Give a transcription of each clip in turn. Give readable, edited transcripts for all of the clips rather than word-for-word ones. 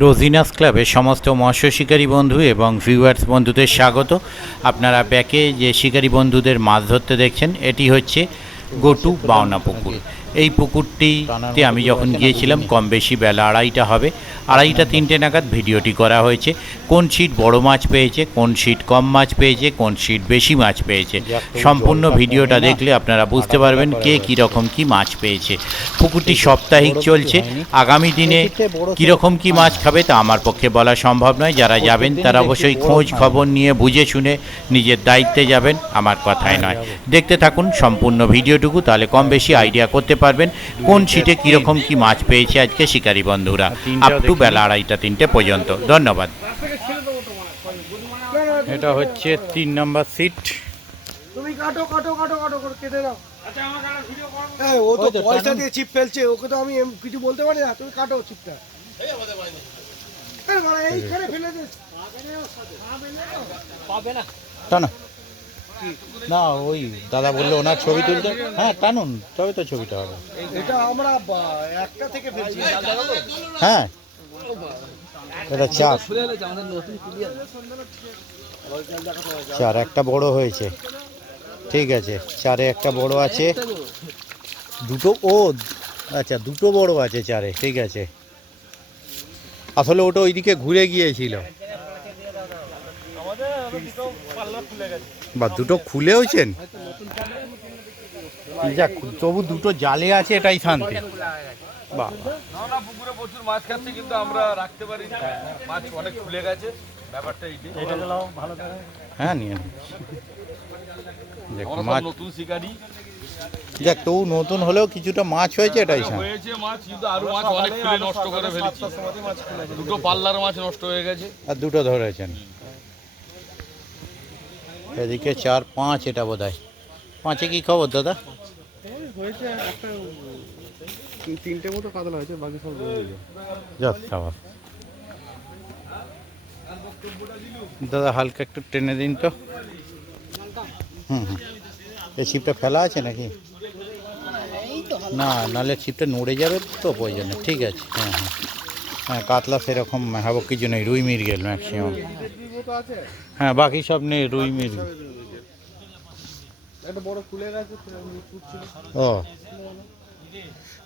রোজিনাস ক্লাবের সমস্ত মৎস্য শিকারী বন্ধু এবং ভিউয়ার্স বন্ধুদের স্বাগত। আপনারা ব্যাকে যে শিকারী বন্ধুদের মাছ ধরতে দেখছেন, এটি হচ্ছে গটু বাওনা পুকুর। এই পুকুরটিতে আমি যখন গিয়েছিলাম কম বেশি বেলা আড়াইটা হবে, আড়াইটা তিনটে নাগাদ ভিডিওটি করা হয়েছে। কোন সিট বড় মাছ পেয়েছে, কোন সিট কম মাছ পেয়েছে, কোন সিট বেশি মাছ পেয়েছে, সম্পূর্ণ ভিডিওটা দেখলে আপনারা বুঝতে পারবেন কে কীরকম কী মাছ পেয়েছে। পুকুরটি সাপ্তাহিক চলছে। আগামী দিনে কীরকম কী মাছ খাবে তা আমার পক্ষে বলা সম্ভব নয়। যারা যাবেন তারা অবশ্যই খোঁজ খবর নিয়ে বুঝে শুনে নিজের দায়িত্বে যাবেন, আমার কথায় নয়। দেখতে থাকুন সম্পূর্ণ ভিডিওটুকু, তাহলে কম বেশি আইডিয়া করতে পারবেন কোন সিটে কীরকম কী মাছ পেয়েছে আজকে শিকারী বন্ধুরা, আপ টু বেলা আড়াইটা তিনটে পর্যন্ত। ধন্যবাদ। এটা হচ্ছে 3 নম্বর সিট। তুমি কাটো কাটো কাটো কাটো করে কেটে দাও। আচ্ছা আমার কাটা ভিডিও করো। এই ও তো পয়সা দিয়ে চিপ ফেলছে, ওকে তো আমি কিছু বলতে পারি না। তুমি কাটো চিপটা। এই আমাদের বাড়ি নেই। এই করে ফেলে দে। পাবে না। টানো না, ওই দাদা বললো ওনার ছবি তুলতে। হ্যাঁ টানুন, তবে তো ছবিটা হবে। এটা আমরা একটা থেকে ফেলছি। হ্যাঁ এটা চার চার একটা বড় হয়েছে, ঠিক আছে। চারে একটা বড় আছে, দুটো ও আচ্ছা দুটো বড় আছে চারে, ঠিক আছে। আসলে ওটা ওইদিকে ঘুরে গিয়েছিল, বা দুটো খুলেওছেন। যাক, তবু দুটো জালে আছে, এটাই শান্তি। বাহ, পুকুরে প্রচুর মাছ খাচ্ছে কিন্তু আমরা রাখতে পারি, মাছ অনেক খুলে গেছে, ব্যাপারটা এইটাই। হ্যাঁ নিয়ে দেখো আমরা মাছ নতুন শিকারি। যাক, তবু নতুন হলেও কিছুটা মাছ হয়েছে, এটাই শান্তি। হয়েছে মাছ, কিন্তু আরো মাছ অনেক খুলে নষ্ট করে ফেলেছি। দুটো পাল্লার মাছ নষ্ট হয়ে গেছে, আর দুটো ধরেছেন। এদিকে 4 5, এটা বোধ হয় 5-এ কি খবর দাদা? হয়েছে একটা তিনটে মতো কাতলা হয়েছে, বাকি সব সাবাস দাদা, হালকা একটু টেনে দিন তো। হুম হুম, এই ছিপটা ফেলা আছে নাকি? না, নাহলে ছিপটা নড়ে যাবে তো প্রয়োজনে। ঠিক আছে, হ্যাঁ হ্যাঁ হ্যাঁ, কাতলা সেরকম হ্যাঁ কিছু নেই, রুই মৃগেল ম্যাক্সিমাম। হ্যাঁ বাকি সব নেই, রুই মৃগেল। একটা বড় খুলে গেছে। ও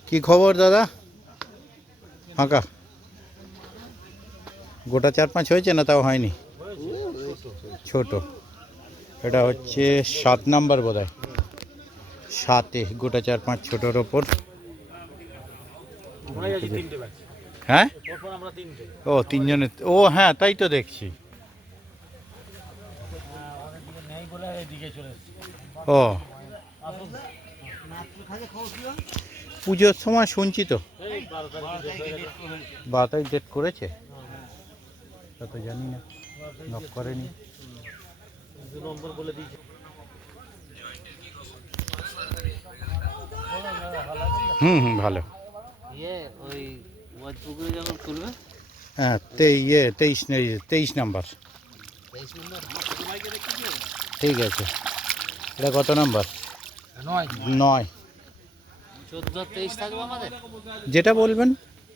কি খবর দাদা? ফাঁকা গোটা 4 5 হয়েছে না, তাও হয়নি? ছোট, এটা হচ্ছে 7 নাম্বার বোধ হয়। 7-এ গোটা 4 5 ছোটোর ওপর। হ্যাঁ ও 3 জনের, ও হ্যাঁ তাই তো দেখছি। ও পুজোর সময় শুনছি তো 12 তারিখ ডেট করেছে, তা তো জানি না, নক করেনি। হুম হুম ভালো। হ্যাঁ 23 নাম্বার। ঠিক আছে, এটা কত নাম্বার? 9। 14 23 থাকবে আমাদের, যেটা বলবেন।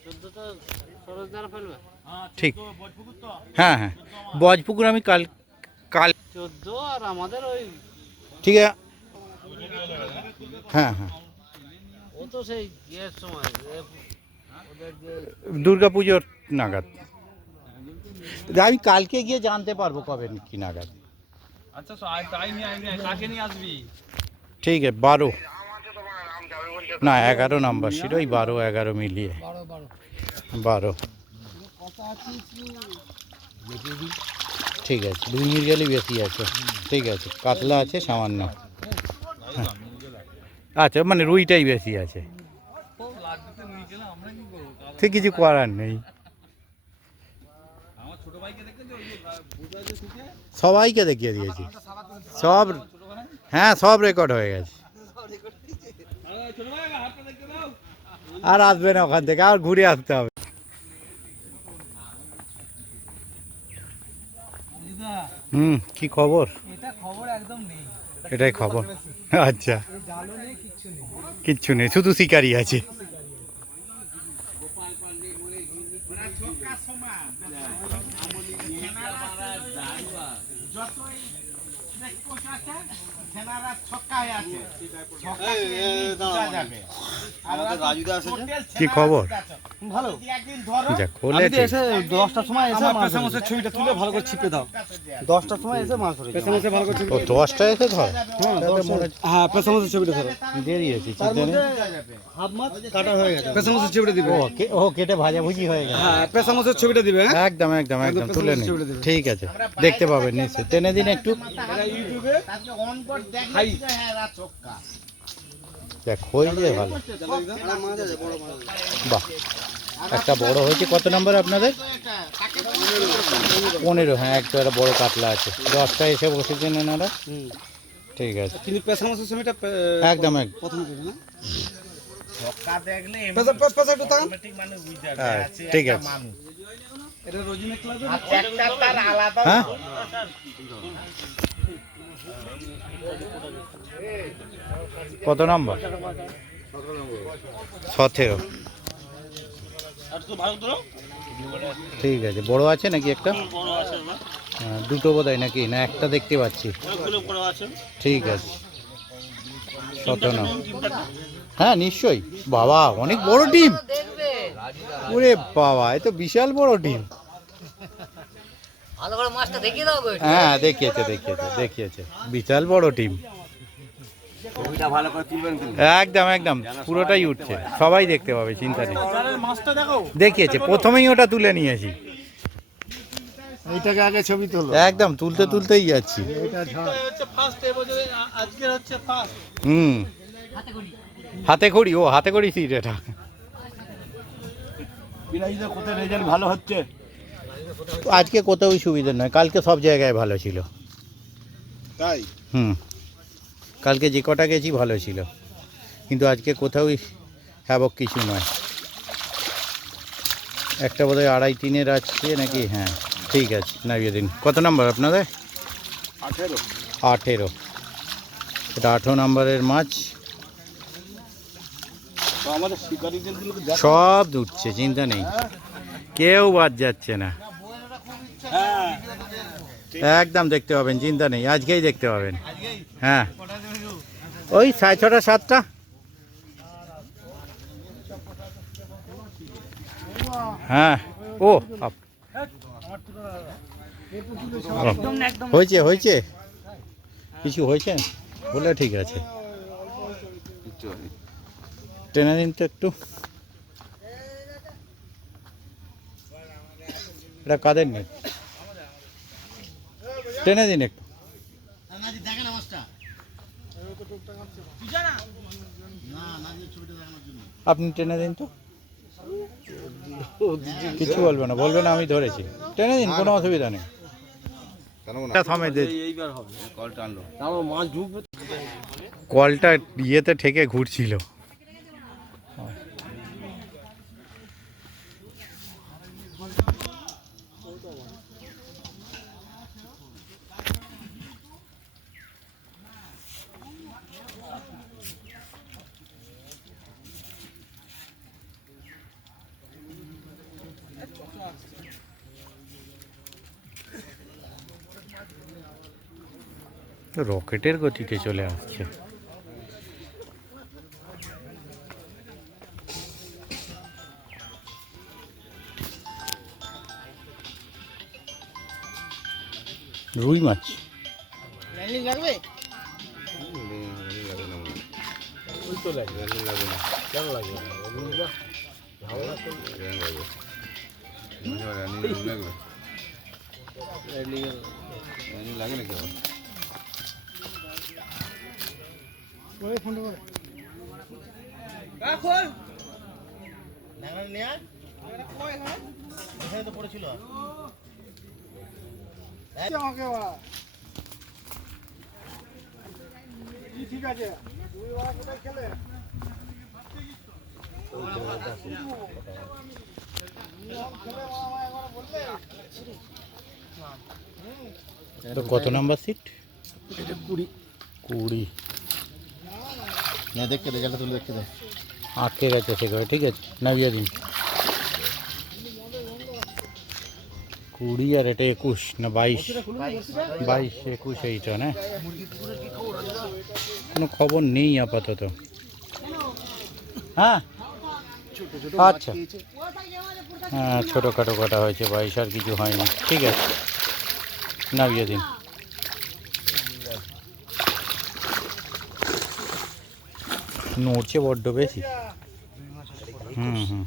14 তো সরোজ দ্বারা ফেলবে। ঠিক, হ্যাঁ হ্যাঁ বজপুকুর আমি কাল 14 আর আমাদের ওই ঠিক আছে। হ্যাঁ হ্যাঁ ও তো সেই ইয়ের সময় ওদের যে দুর্গা পুজোর নাগাদ। আমি কালকে গিয়ে জানতে পারবো কবে কি নাগাদ। আচ্ছা তাই নিয়ে কাকে নিয়ে আসবি? ঠিক আছে 12 না 11 নাম্বার ছিল, ওই 12 11 মিলিয়ে 12। ঠিক আছে, রুই মৃগেলই বেশি আছে। ঠিক আছে, কাতলা আছে সামান্য। হ্যাঁ। আচ্ছা মানে রুইটাই বেশি আছে, ঠিক কিছু করার নেই। সবাইকে দেখিয়ে দিয়েছি সব, হ্যাঁ সব রেকর্ড হয়ে গেছে। আর আসবে না ওখান থেকে, আর ঘুরে আসতে হবে। হুম কি খবর? এটাই খবর। আচ্ছা কিচ্ছু নেই, শুধু শিকারি আছে। কি খবর? ভালো যাক হলে ঠিক। 10টার সময় এসে পেছামশের ছবিটা তুলে ভালো করে ছিপে দাও। 10টার সময় এসে মাছ ধরে পেছামশে ভালো করে ও 10টা এসে ধর। হ্যাঁ পেছামশের ছবিটা ধরো। দেরি আছে তার মধ্যে হাফ মাছ কাটা হয়ে গেছে। পেছামশের ছবিটা দিবে। ও কেটে ভাজাভুজি হয়ে গেছে। হ্যাঁ পেছামশের ছবিটা দিবে। হ্যাঁ একদম তুলে নিন। ঠিক আছে, দেখতে পাবেন নিশ্চয়ই। টেনে দিন একটু। এটা ইউটিউবে দেখ হয়েছে ভালো। বাহ, একটা বড় হয়েছে। কত নম্বর আপনাদের? 15। হ্যাঁ, একটা বড় কাতলা আছে। 10টা এসে বসেছেন এনারা। ঠিক আছে, কিন্তু পেছামশের ছবিটা একদম প্রথম থেকে না? হ্যাঁ, ঠিক আছে। এটা রোজিনা ক্লাবে হ্যাঁ, কত নম্বর? 17। ঠিক আছে, বড় আছে নাকি একটা? হ্যাঁ, দুটো বোধহয় নাকি, না একটা দেখতে পাচ্ছি। ঠিক আছে, 17। হ্যাঁ নিশ্চয়ই। বাবা অনেক বড় ডিম। ওরে বাবা, এ তো বিশাল বড় ডিম। ভালো করে মাছটা দেখিয়ে দাও গো। হ্যাঁ দেখিয়েছে বিশাল বড় ডিম। একদম পুরোটাই উঠছে, সবাই দেখতে পাবে, চিন্তা নেই। দেখিয়েছে, প্রথমেই ওটা তুলে নিয়েছি। এইটাকে আগে ছবি তোলো। একদম তুলতেই যাচ্ছি। হুম, হাতে খড়ি। ও হাতে খড়ি সিট এটা। কোথায় রেজাল্ট ভালো হচ্ছে? আজকে কোথাও সুবিধা নয়, কালকে সব জায়গায় ভালো ছিল। তাই কালকে যে কটা গেছি ভালো ছিল, কিন্তু আজকে কোথাও হ্যাবক কিছু নয়। একটা বোধহয় 2.5-3 আছে নাকি? হ্যাঁ ঠিক আছে, নামিয়ে দিন। কত নম্বর আপনাদের? 18। এটা 18 নম্বরের মাছ। আমাদের শিকারীদের সব উঠছে, চিন্তা নেই, কেউ বাদ যাচ্ছে না। একদম দেখতে পাবেন, চিন্তা নেই, আজকেই দেখতে পাবেন। হ্যাঁ, ওই 6:30 7টা। হ্যাঁ, ও হয়েছে কিছু হয়েছে বলে, ঠিক আছে। টেনে দিন তো একটু। এটা কাদের নেই, টেনে দিন একটু। আপনি টেনে দিন তো, কিছু বলবে না, আমি ধরেছি। টেনে দিন, কোনো অসুবিধা নেই। কলটা ইয়েতে ঠেকে ঘুরছিল। রকেটের গতিতে চলে আসছে। রুই মাছ। লাগবে ঠিক আছে। খেলে তো কত নাম্বার সিট? 20। না দেখতে রেজাল্টটা তুলে দেখতে দাও। আটকে গেছে সে করে, ঠিক আছে, নামিয়ে দিন। 20 আর এটা 21 না 22, 22 21 এইটা না, কোনো খবর নেই আপাতত। হ্যাঁ আচ্ছা, হ্যাঁ ছোটোখাটো কাটা হয়েছে 22, আর কিছু হয়নি। ঠিক আছে, নামিয়ে দিন। নড়ছে বড্ড বেশি। হুম হুম।